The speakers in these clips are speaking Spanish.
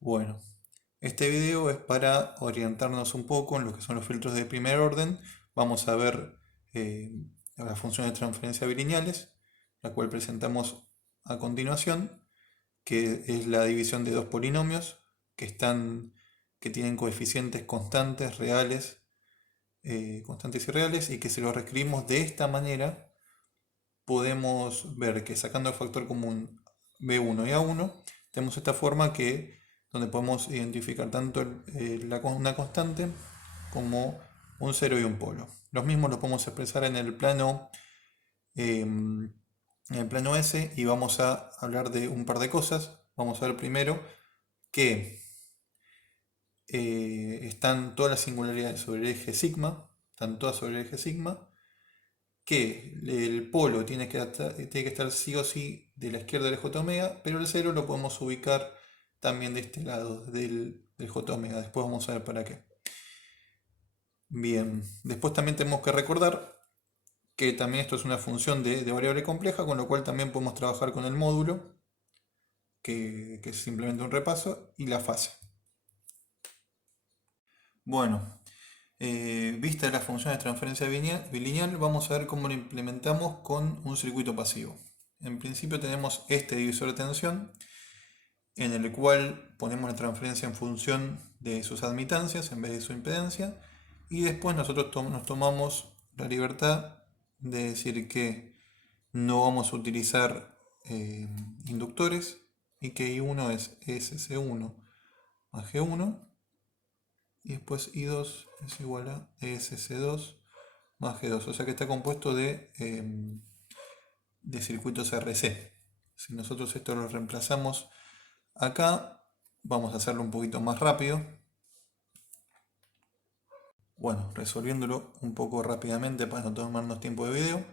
Bueno, este video es para orientarnos un poco en lo que son los filtros de primer orden. Vamos a ver eh, las funciones de transferencia bilineales, la cual presentamos a continuación, que es la división de dos polinomios que tienen coeficientes constantes y reales, y que si los reescribimos de esta manera, podemos ver que sacando el factor común b1 y a1, tenemos esta forma donde podemos identificar tanto una constante como un cero y un polo. Los mismos los podemos expresar en el plano S, y vamos a hablar de un par de cosas. Vamos a ver primero que están todas las singularidades sobre el eje sigma, están todas sobre el eje sigma, que el polo tiene que estar sí o sí de la izquierda del j omega, pero el cero lo podemos ubicar también de este lado del j omega. Después vamos a ver para qué. Bien, después también tenemos que recordar que también esto es una función de variable compleja, con lo cual también podemos trabajar con el módulo, que es simplemente un repaso, y la fase. Bueno, vista la función de transferencia bilineal, vamos a ver cómo lo implementamos con un circuito pasivo. En principio tenemos este divisor de tensión, en el cual ponemos la transferencia en función de sus admitancias en vez de su impedancia, y después nosotros nos tomamos la libertad de decir que no vamos a utilizar inductores, y que I1 es ESC1 más G1, y después I2 es igual a ESC2 más G2, o sea que está compuesto de circuitos RC. Si nosotros esto lo reemplazamos acá, vamos a hacerlo un poquito más rápido. Bueno, resolviéndolo un poco rápidamente para no tomarnos tiempo de video,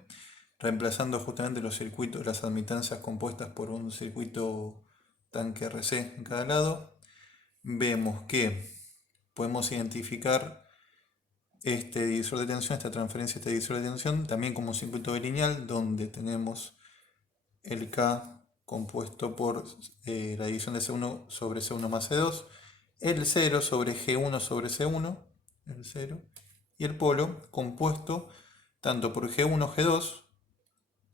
reemplazando justamente los circuitos, las admitancias compuestas por un circuito tanque RC en cada lado, vemos que podemos identificar este divisor de tensión, esta transferencia, este divisor de tensión, también como un circuito bilineal, donde tenemos el K compuesto por la división de C1 sobre C1 más C2, el 0 sobre G1 sobre C1, el 0, y el polo compuesto tanto por G1, G2,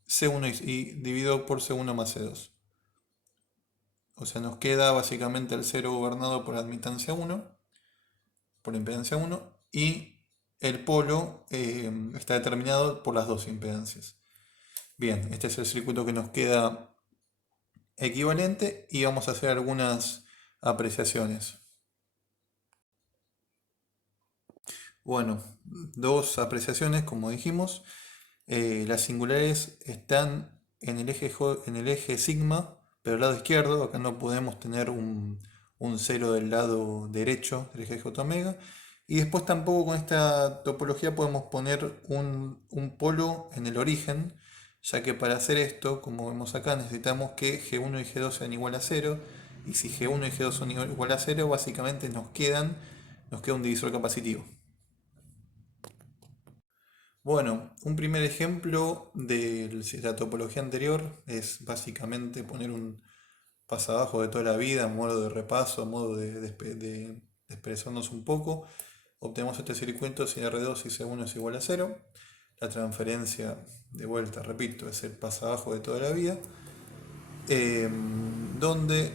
C1 y dividido por C1 más C2. O sea, nos queda básicamente el 0 gobernado por admitancia 1, por impedancia 1, y el polo está determinado por las dos impedancias. Bien, este es el circuito que nos queda equivalente, y vamos a hacer algunas apreciaciones. Bueno, dos apreciaciones, como dijimos. Las singulares están en el eje sigma, pero al lado izquierdo. Acá no podemos tener un 0 del lado derecho del eje j omega. Y después tampoco con esta topología podemos poner un polo en el origen, ya que para hacer esto, como vemos acá, necesitamos que G1 y G2 sean igual a 0. Y si G1 y G2 son igual a 0, básicamente nos queda un divisor capacitivo. Bueno, un primer ejemplo de la topología anterior es básicamente poner un pasabajo de toda la vida, modo de repaso, modo de expresarnos un poco. Obtenemos este circuito si R2 y C1 es igual a 0. La transferencia, de vuelta, repito, es el pasabajo de toda la vida, donde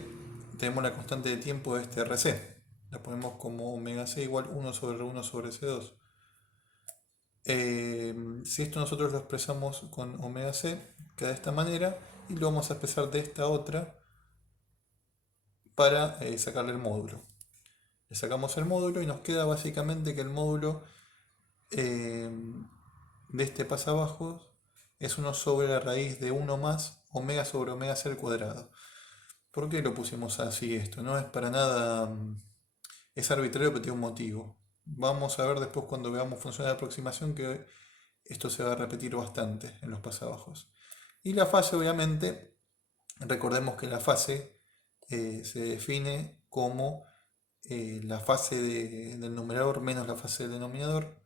tenemos la constante de tiempo de este RC. La ponemos como omega c igual 1 sobre R1 sobre C2. Si esto nosotros lo expresamos con omega c, queda de esta manera, y lo vamos a expresar de esta otra para sacarle el módulo. Le sacamos el módulo y nos queda básicamente que el módulo eh, de este pasabajo es 1 sobre la raíz de 1 más omega sobre omega c al cuadrado. ¿Por qué lo pusimos así esto? No es para nada, es arbitrario, pero tiene un motivo. Vamos a ver después, cuando veamos funciones de aproximación, que esto se va a repetir bastante en los pasabajos. Y la fase, obviamente, recordemos que la fase se define como la fase del numerador menos la fase del denominador.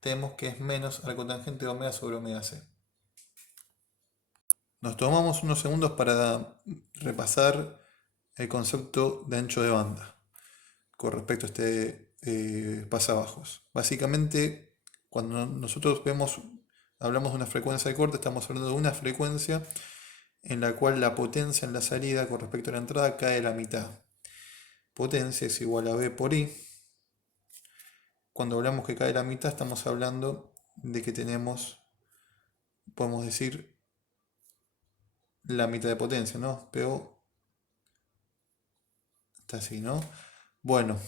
Tenemos que es menos arco tangente de omega sobre omega c. Nos tomamos unos segundos para repasar el concepto de ancho de banda con respecto a este pasabajos. Básicamente, cuando nosotros hablamos de una frecuencia de corte, estamos hablando de una frecuencia en la cual la potencia en la salida con respecto a la entrada cae a la mitad. Potencia es igual a B por I. Cuando hablamos que cae a la mitad, estamos hablando de que podemos decir, la mitad de potencia, ¿no? PO está así, ¿no? Bueno,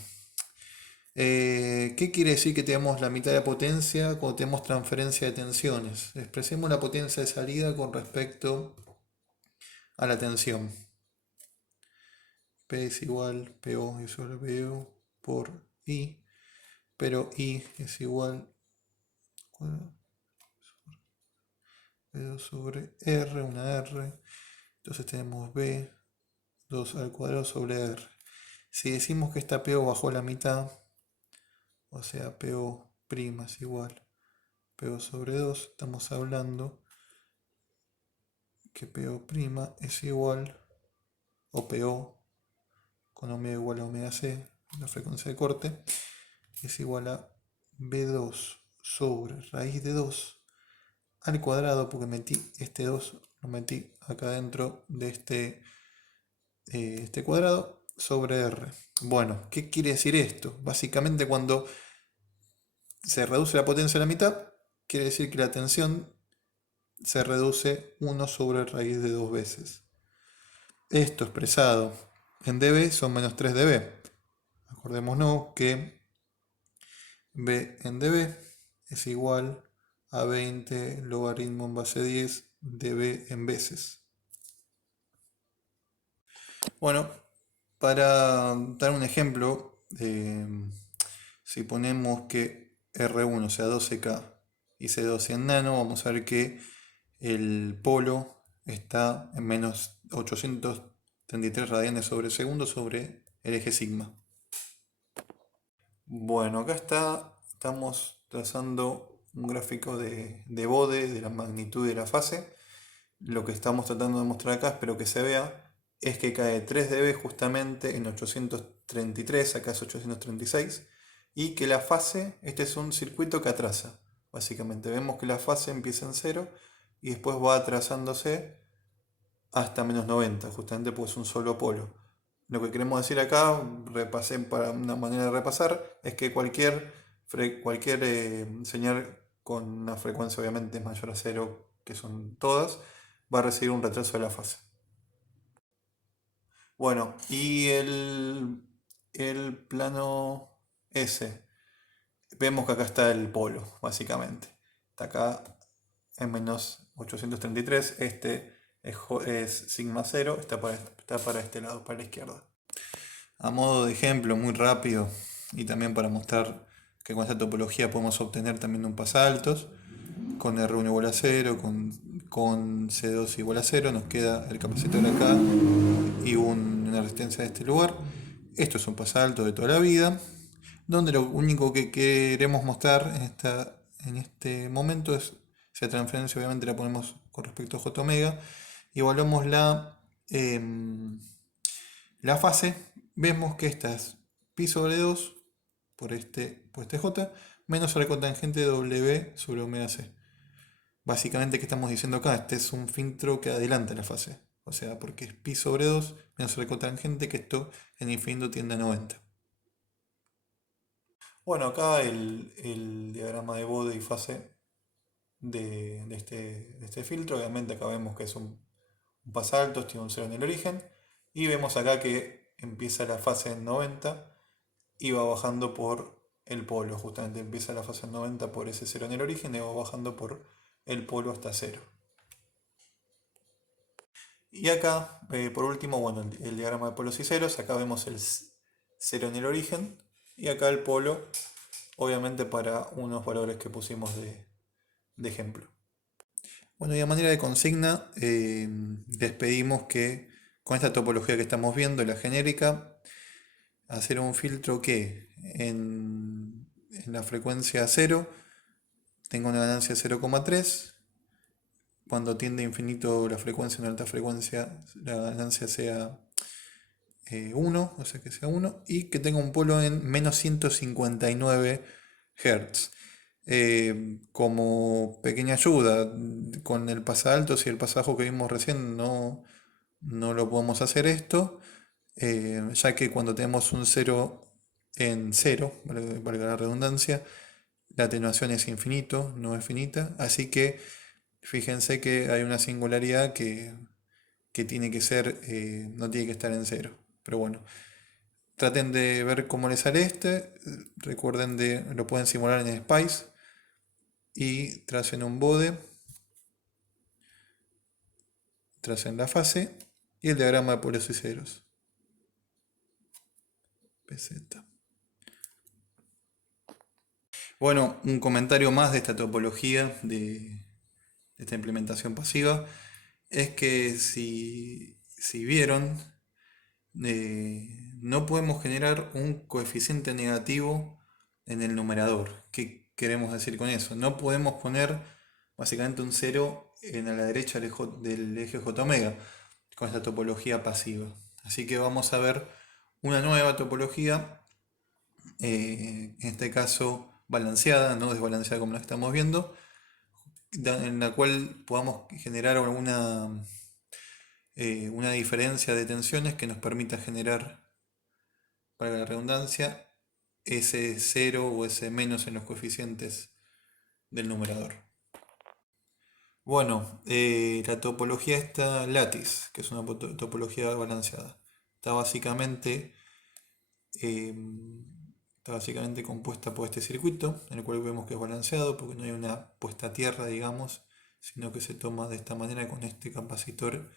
¿qué quiere decir que tenemos la mitad de potencia cuando tenemos transferencia de tensiones? Expresemos la potencia de salida con respecto a la tensión. P es igual, PO es sobre PO por I, pero I es igual a B2 sobre R, una R. Entonces tenemos B2 al cuadrado sobre R. Si decimos que esta PO bajó la mitad, o sea, PO' es igual PO sobre 2, estamos hablando que PO' es igual, o PO con omega igual a omega C, la frecuencia de corte, es igual a B2 sobre raíz de 2 al cuadrado, porque metí este 2, lo metí acá dentro de este cuadrado, sobre R. Bueno, ¿qué quiere decir esto? Básicamente cuando se reduce la potencia a la mitad, quiere decir que la tensión se reduce 1 sobre raíz de 2 veces. Esto expresado en dB son menos 3 dB. Acordémonos que B en dB es igual a 20 logaritmo en base 10 dB en veces. Bueno, para dar un ejemplo, si ponemos que R1 sea 12K y C2 100 nano, vamos a ver que el polo está en menos 833 radianes sobre segundo sobre el eje sigma. Bueno, acá estamos trazando un gráfico de Bode, de la magnitud de la fase. Lo que estamos tratando de mostrar acá, espero que se vea, es que cae 3 dB justamente en 833, acá es 836, y que la fase, este es un circuito que atrasa. Básicamente vemos que la fase empieza en 0 y después va atrasándose hasta menos 90, justamente porque es un solo polo. Lo que queremos decir acá, repasé para una manera de repasar, es que cualquier señal con una frecuencia obviamente mayor a 0, que son todas, va a recibir un retraso de la fase. Bueno, y el plano S, vemos que acá está el polo, básicamente. Está acá en menos 833, este es sigma 0, está para este lado, para la izquierda. A modo de ejemplo, muy rápido, y también para mostrar que con esta topología podemos obtener también un pasaltos, con R1 igual a 0, con C2 igual a 0, nos queda el capacitor acá y una resistencia de este lugar. Esto es un pasalto de toda la vida, donde lo único que queremos mostrar en este momento es, esa transferencia obviamente la ponemos con respecto a J omega, y evaluamos la fase, vemos que esta es pi sobre 2 por este J, menos el cotangente W sobre omega C. Básicamente, ¿qué estamos diciendo acá? Este es un filtro que adelanta la fase. O sea, porque es pi sobre 2 menos el cotangente, que esto en infinito tiende a 90. Bueno, acá el diagrama de Bode y fase de este filtro. Obviamente acá vemos que es un pasalto, tiene un 0 en el origen. Y vemos acá que empieza la fase en 90 y va bajando por el polo. Justamente empieza la fase en 90 por ese 0 en el origen y va bajando por el polo hasta 0. Y acá, por último, bueno, el diagrama de polos y ceros. Acá vemos el 0 en el origen y acá el polo, obviamente para unos valores que pusimos de ejemplo. Bueno, y a manera de consigna, les pedimos que con esta topología que estamos viendo, la genérica, hacer un filtro que en la frecuencia 0 tenga una ganancia 0,3. Cuando tiende a infinito la frecuencia, en alta frecuencia, la ganancia sea 1, o sea que sea 1, y que tenga un polo en menos 159 Hz. Como pequeña ayuda, con el pasalto, si el pasaje que vimos recién no lo podemos hacer esto, ya que cuando tenemos un 0 en 0, valga la redundancia, la atenuación es infinito, no es finita, así que fíjense que hay una singularidad que tiene que ser, no tiene que estar en 0. Pero bueno, traten de ver cómo les sale este, recuerden lo pueden simular en Spice y tracen un bode, tracen la fase y el diagrama de polos y ceros. PZ. Bueno, un comentario más de esta topología de esta implementación pasiva es que si vieron, no podemos generar un coeficiente negativo en el numerador. ¿Qué queremos decir con eso? No podemos poner básicamente un 0 en la derecha del eje J omega con esta topología pasiva. Así que vamos a ver una nueva topología, en este caso balanceada, no desbalanceada como la que estamos viendo, en la cual podamos generar una diferencia de tensiones que nos permita generar, para la redundancia, ese 0 o ese menos en los coeficientes del numerador. Bueno, la topología está Lattice, que es una topología balanceada. Está básicamente, eh, está básicamente compuesta por este circuito, en el cual vemos que es balanceado, porque no hay una puesta a tierra, digamos, sino que se toma de esta manera con este capacitor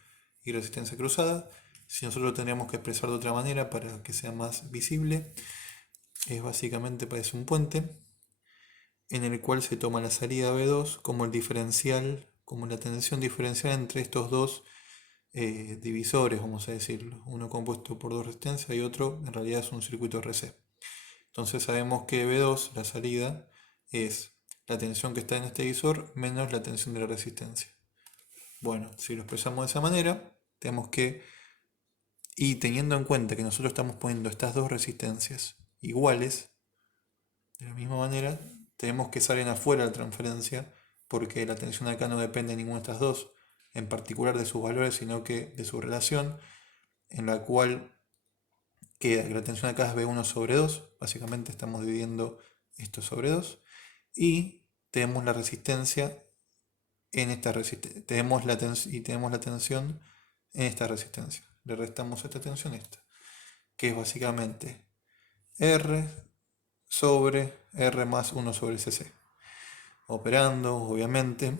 y resistencia cruzada. Si nosotros lo tendríamos que expresar de otra manera para que sea más visible, es básicamente parece un puente en el cual se toma la salida B2 como el diferencial, como la tensión diferencial entre estos dos divisores, vamos a decirlo, uno compuesto por dos resistencias y otro en realidad es un circuito RC. Entonces sabemos que B2, la salida, es la tensión que está en este divisor menos la tensión de la resistencia. Bueno, si lo expresamos de esa manera, tenemos que, y teniendo en cuenta que nosotros estamos poniendo estas dos resistencias iguales, de la misma manera, tenemos que salen afuera de la transferencia porque la tensión acá no depende de ninguna de estas dos, en particular de sus valores, sino que de su relación, en la cual queda que la tensión acá es B1 sobre 2, básicamente estamos dividiendo esto sobre 2, y tenemos la resistencia en esta resistencia, y tenemos la tensión en esta resistencia. Le restamos esta tensión a esta, que es básicamente R sobre R más 1 sobre CC. Operando, obviamente,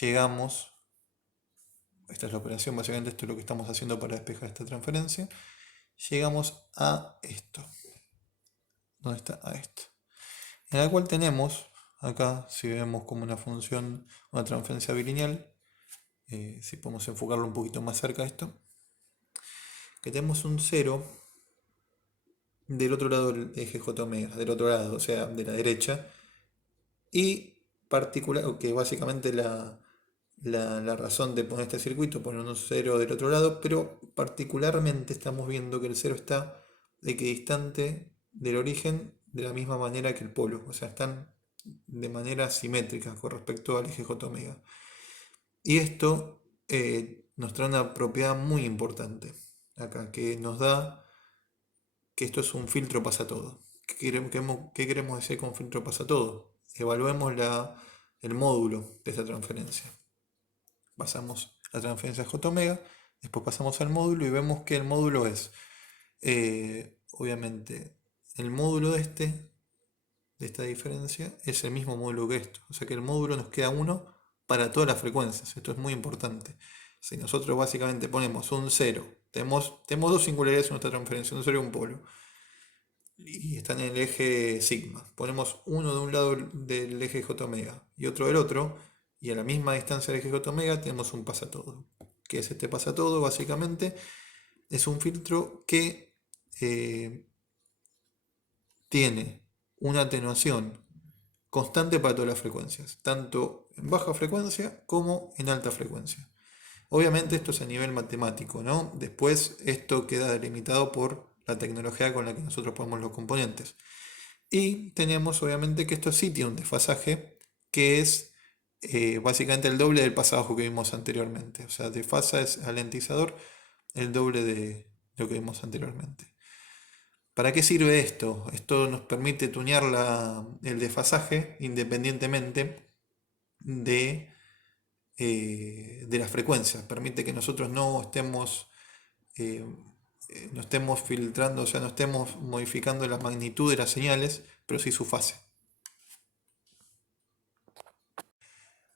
llegamos, esta es la operación, básicamente esto es lo que estamos haciendo para despejar esta transferencia, llegamos a esto. ¿Dónde está? A esto. En la cual tenemos, acá, si vemos como una función, una transferencia bilineal, si podemos enfocarlo un poquito más cerca a esto, que tenemos un 0 del otro lado del eje J omega, del otro lado, o sea, de la derecha, y particular, que básicamente la razón de poner este circuito, poner un 0 del otro lado, pero particularmente estamos viendo que el 0 está equidistante del origen de la misma manera que el polo, o sea, están de manera simétrica con respecto al eje J omega. Y esto nos trae una propiedad muy importante acá, que nos da que esto es un filtro pasa todo. ¿Qué queremos decir con filtro pasa todo? Evaluemos el módulo de esta transferencia. Pasamos la transferencia J omega, después pasamos al módulo y vemos que el módulo es, obviamente, el módulo de esta diferencia, es el mismo módulo que esto. O sea que el módulo nos queda uno para todas las frecuencias. Esto es muy importante. Si nosotros básicamente ponemos un 0, tenemos dos singularidades en nuestra transferencia, un 0 y un polo, y están en el eje sigma. Ponemos uno de un lado del eje J omega y otro del otro, y a la misma distancia del eje J omega tenemos un pasatodo. ¿Qué es este pasatodo? Básicamente es un filtro que tiene una atenuación constante para todas las frecuencias, tanto en baja frecuencia como en alta frecuencia. Obviamente esto es a nivel matemático, ¿no? Después esto queda delimitado por la tecnología con la que nosotros ponemos los componentes. Y tenemos obviamente que esto sí tiene un desfasaje que es básicamente el doble del pasaje que vimos anteriormente. O sea, desfasa es alentizador el doble de lo que vimos anteriormente. ¿Para qué sirve esto? Esto nos permite tunear el desfasaje independientemente de las frecuencias. Permite que nosotros eh, no estemos filtrando, o sea, no estemos modificando la magnitud de las señales, pero sí su fase.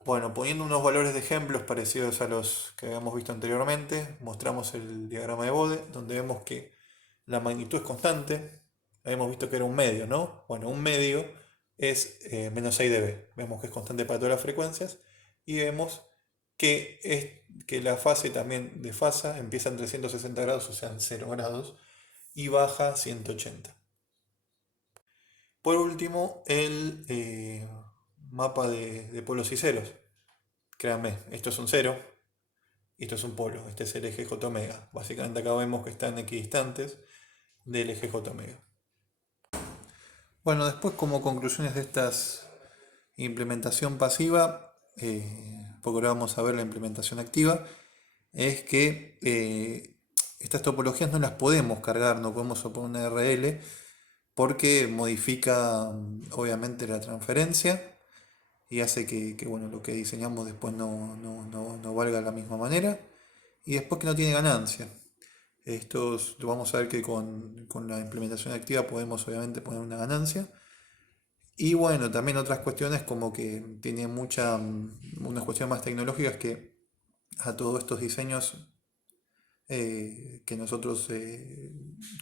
Bueno, poniendo unos valores de ejemplos parecidos a los que habíamos visto anteriormente, mostramos el diagrama de Bode, donde vemos que la magnitud es constante. Habíamos visto que era un medio, ¿no? Bueno, un medio es menos 6 dB. Vemos que es constante para todas las frecuencias. Y vemos que la fase también desfasa, empieza en 360 grados, o sea, en 0 grados, y baja a 180. Por último, el mapa de polos y ceros. Créanme, esto es un cero y esto es un polo. Este es el eje J omega. Básicamente acá vemos que están equidistantes del eje J omega. Bueno, después como conclusiones de esta implementación pasiva, porque ahora vamos a ver la implementación activa, es que estas topologías no las podemos cargar, no podemos oponer una RL porque modifica obviamente la transferencia y hace que, bueno, lo que diseñamos después no valga de la misma manera y después que no tiene ganancia. Esto vamos a ver que con la implementación activa podemos obviamente poner una ganancia. Y bueno, también otras cuestiones como que tiene unas cuestiones más tecnológicas que a todos estos diseños que nosotros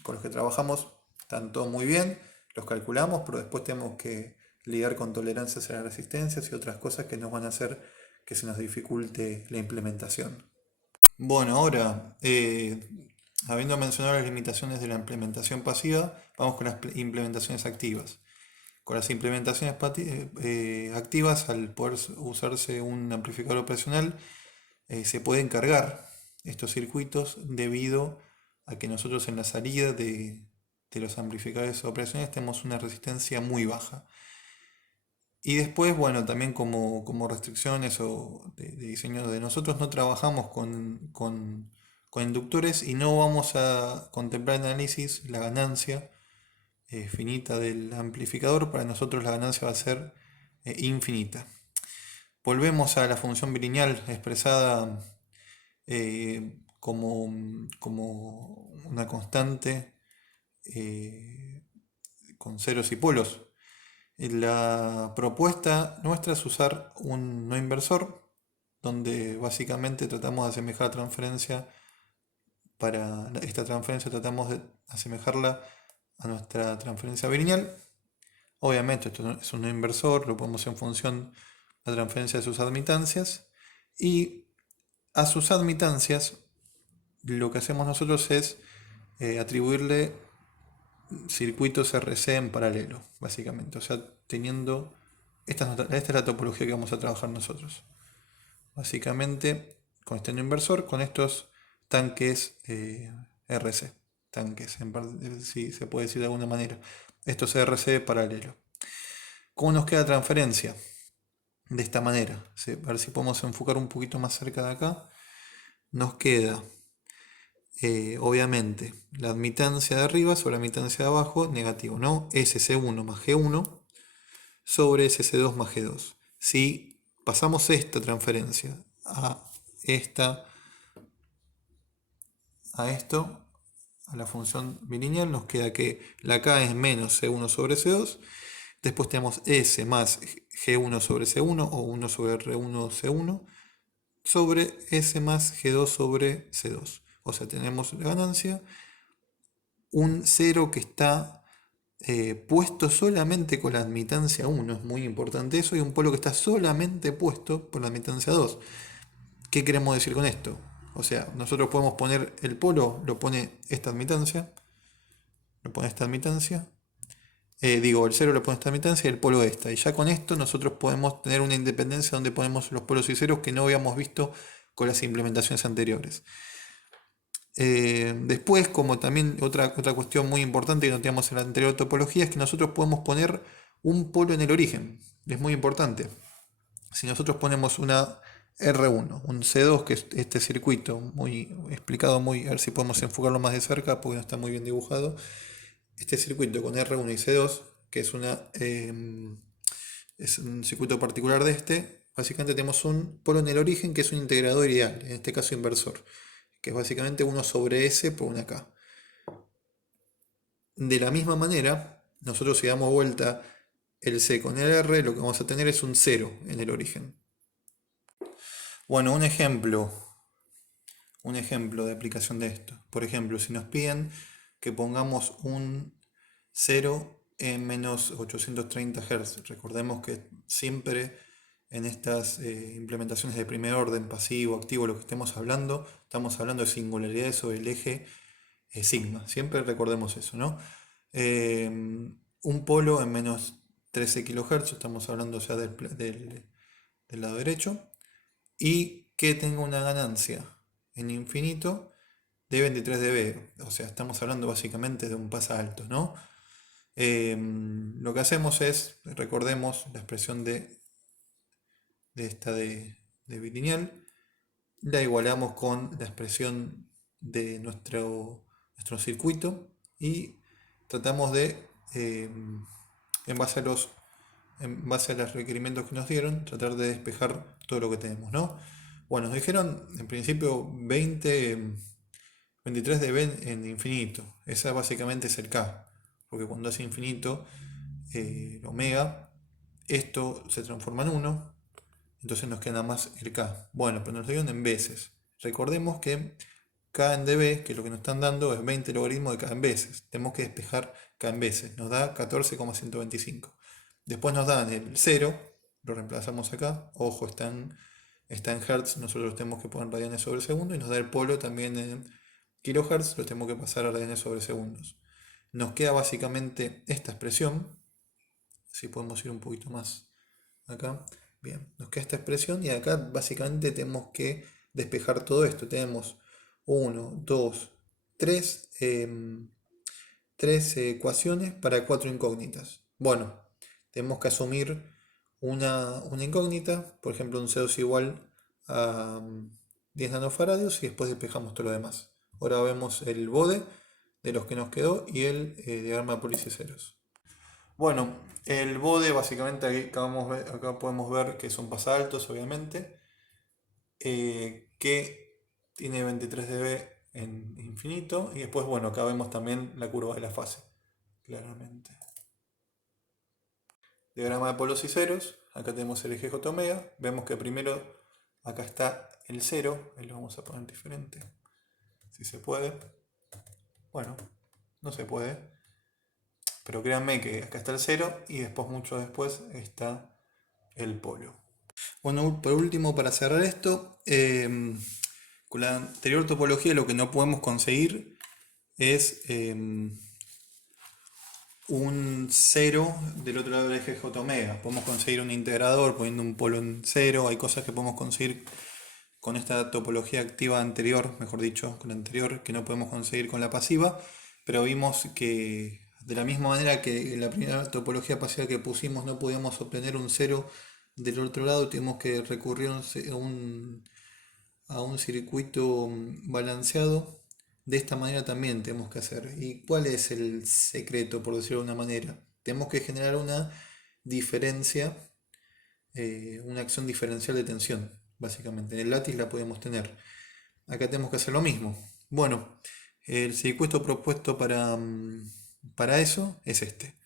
con los que trabajamos están todos muy bien, los calculamos, pero después tenemos que lidiar con tolerancias a las resistencias y otras cosas que nos van a hacer que se nos dificulte la implementación. Bueno, ahora, habiendo mencionado las limitaciones de la implementación pasiva, vamos con las implementaciones activas. Con las implementaciones activas, al poder usarse un amplificador operacional, se pueden cargar estos circuitos debido a que nosotros en la salida de los amplificadores operacionales tenemos una resistencia muy baja. Y después, bueno, también como restricciones o de diseño de nosotros no trabajamos con inductores y no vamos a contemplar en análisis la ganancia finita del amplificador. Para nosotros la ganancia va a ser infinita. Volvemos a la función bilineal expresada como una constante con ceros y polos. La propuesta nuestra es usar un no inversor, donde básicamente tratamos de asemejar la transferencia. Para esta transferencia tratamos de asemejarla a nuestra transferencia bilineal. Obviamente esto es un no inversor, lo podemos en función de la transferencia de sus admitancias. Y a sus admitancias lo que hacemos nosotros es atribuirle circuitos RC en paralelo, básicamente. O sea, teniendo... Esta es la topología que vamos a trabajar nosotros. Básicamente, con este no inversor, con estos tanques RC. Tanques, si se puede decir de alguna manera. Esto es RC paralelo. ¿Cómo nos queda transferencia? De esta manera. A ver si podemos enfocar un poquito más cerca de acá. Nos queda, obviamente, la admitancia de arriba sobre la admitancia de abajo, negativo, ¿no? SC1 más G1 sobre SC2 más G2. Si pasamos esta transferencia a esto, a la función bilineal, nos queda que la K es menos C1 sobre C2. Después tenemos S más G1 sobre C1 o 1 sobre R1 C1 sobre S más G2 sobre C2. O sea, tenemos la ganancia, un 0 que está puesto solamente con la admitancia 1, es muy importante eso, y un polo que está solamente puesto por la admitancia 2. ¿Qué queremos decir con esto? O sea, nosotros podemos poner el polo, lo pone esta admitancia, el 0 lo pone esta admitancia y el polo esta. Y ya con esto nosotros podemos tener una independencia donde ponemos los polos y ceros que no habíamos visto con las implementaciones anteriores. Después, como también otra cuestión muy importante que no teníamos en la anterior topología, es que nosotros podemos poner un polo en el origen. Es muy importante. Si nosotros ponemos una R1, un C2, que es este circuito muy explicado, a ver si podemos enfocarlo más de cerca porque no está muy bien dibujado. Este circuito con R1 y C2, que es un circuito particular de este, básicamente tenemos un polo en el origen que es un integrador ideal, en este caso inversor, que es básicamente 1 sobre S por 1 K. De la misma manera, nosotros si damos vuelta el C con el R, lo que vamos a tener es un 0 en el origen. Bueno, un ejemplo de aplicación de esto. Por ejemplo, si nos piden que pongamos un 0 en menos 830 Hz. Recordemos que siempre en estas implementaciones de primer orden, pasivo, activo, lo que estamos hablando de singularidades sobre el eje sigma. Siempre recordemos eso, ¿no? Un polo en menos 13 kHz, estamos hablando ya del lado derecho, y que tenga una ganancia en infinito de 23 dB. O sea, estamos hablando básicamente de un pasalto, ¿no? Lo que hacemos es, recordemos la expresión de bilineal, la igualamos con la expresión de nuestro circuito y tratamos de, en base a los requerimientos que nos dieron, tratar de despejar todo lo que tenemos, ¿no? Bueno, nos dijeron en principio 23 dB en infinito. Esa básicamente es el K, porque cuando es infinito, el omega, esto se transforma en 1, entonces nos queda más el K. Bueno, pero nos lo dieron en veces. Recordemos que K en dB, que lo que nos están dando es 20 logaritmos de K en veces. Tenemos que despejar K en veces. Nos da 14,125. Después nos dan el 0, lo reemplazamos acá. Ojo, está en Hertz, nosotros tenemos que poner radianes sobre segundo. Y nos da el polo también en kilohertz, lo tenemos que pasar a radianes sobre segundos. Nos queda básicamente esta expresión. Si podemos ir un poquito más acá. Bien, nos queda esta expresión y acá básicamente tenemos que despejar todo esto. Tenemos 1, 2, 3 ecuaciones para 4 incógnitas. Bueno, tenemos que asumir una incógnita, por ejemplo un CO2 igual a 10 nanofaradios y después despejamos todo lo demás. Ahora vemos el bode de los que nos quedó y el diagrama de policeros. Bueno, el bode básicamente acá podemos ver que son pasaltos, obviamente, que tiene 23 dB en infinito, y después, bueno, acá vemos también la curva de la fase, claramente. Diagrama de polos y ceros, acá tenemos el eje J omega, vemos que primero acá está el 0, ahí lo vamos a poner diferente, si se puede. Bueno, no se puede, pero créanme que acá está el 0 y después, mucho después, está el polo. Bueno, por último, para cerrar esto, con la anterior topología lo que no podemos conseguir es un 0 del otro lado del eje J omega. Podemos conseguir un integrador poniendo un polo en 0. Hay cosas que podemos conseguir con esta topología activa anterior, mejor dicho, con la anterior, que no podemos conseguir con la pasiva, pero vimos que de la misma manera que en la primera topología pasiva que pusimos no podíamos obtener un 0 del otro lado, tuvimos que recurrir a un circuito balanceado. De esta manera también tenemos que hacer. ¿Y cuál es el secreto, por decirlo de una manera? Tenemos que generar una diferencia, una acción diferencial de tensión, básicamente. En el látiz la podemos tener. Acá tenemos que hacer lo mismo. Bueno, el circuito propuesto para eso es este.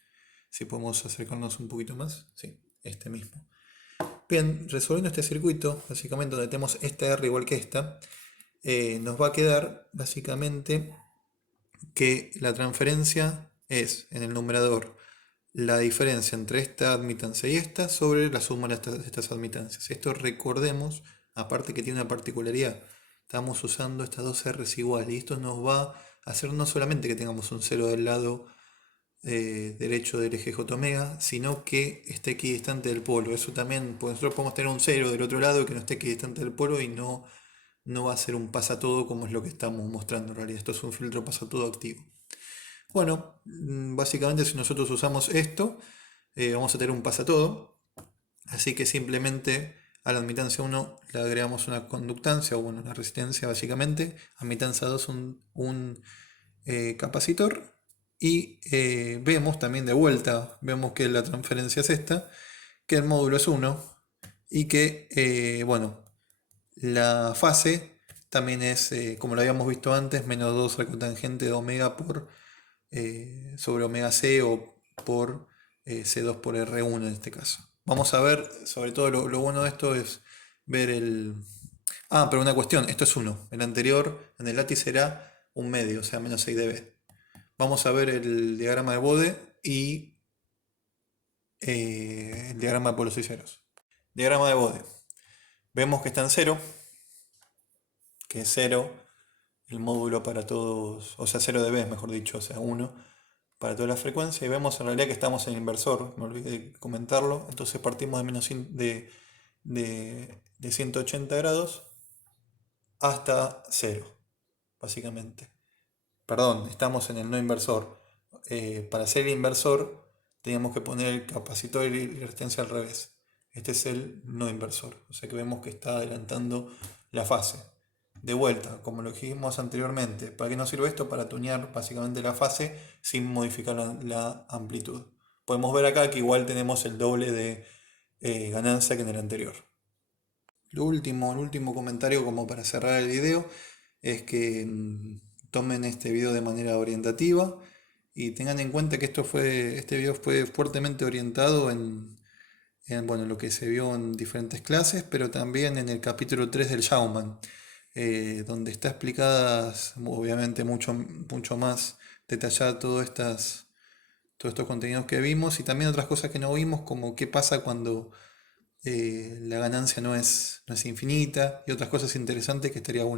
Si podemos acercarnos un poquito más, sí, este mismo. Bien, resolviendo este circuito, básicamente donde tenemos esta R igual que esta, nos va a quedar básicamente que la transferencia es en el numerador la diferencia entre esta admitancia y esta sobre la suma de estas admitancias. Esto, recordemos, aparte que tiene una particularidad, estamos usando estas dos R's iguales y esto nos va a hacer no solamente que tengamos un 0 del lado derecho del eje J omega, sino que esté equidistante del polo. Eso también, pues nosotros podemos tener un 0 del otro lado que no esté equidistante del polo y no no va a ser un pasatodo como es lo que estamos mostrando en realidad. Esto es un filtro pasatodo activo. Bueno, básicamente si nosotros usamos esto, vamos a tener un pasatodo. Así que simplemente a la admitancia 1 le agregamos una conductancia o bueno, una resistencia básicamente. Admitancia 2 un capacitor. Y vemos también de vuelta, vemos que la transferencia es esta, que el módulo es 1 y que, bueno, la fase también es, como lo habíamos visto antes, menos 2 al cotangente de omega por sobre omega c o por C2 por R1 en este caso. Vamos a ver, sobre todo lo bueno de esto es ver el... Ah, pero una cuestión, esto es 1. El anterior en el látiz era un medio, o sea, menos 6 dB. Vamos a ver el diagrama de Bode y el diagrama de polos y ceros. Diagrama de Bode. Vemos que está en 0, que es 0 el módulo para todos, o sea, 0 dB, mejor dicho, o sea, 1 para toda la frecuencia. Y vemos en realidad que estamos en inversor, me olvidé de comentarlo. Entonces partimos de, menos de 180 grados hasta 0, básicamente. Perdón, estamos en el no inversor. Para ser el inversor teníamos que poner el capacitor y la resistencia al revés. Este es el no inversor. O sea que vemos que está adelantando la fase. De vuelta, como lo dijimos anteriormente, ¿para qué nos sirve esto? Para tunear básicamente la fase sin modificar la amplitud. Podemos ver acá que igual tenemos el doble de ganancia que en el anterior. El último comentario como para cerrar el video es que tomen este video de manera orientativa y tengan en cuenta que este video fue fuertemente orientado en, bueno, lo que se vio en diferentes clases, pero también en el capítulo 3 del Schaumann, donde está explicadas obviamente mucho más detallada todos estos contenidos que vimos y también otras cosas que no vimos, como qué pasa cuando la ganancia no es infinita y otras cosas interesantes que estaría bueno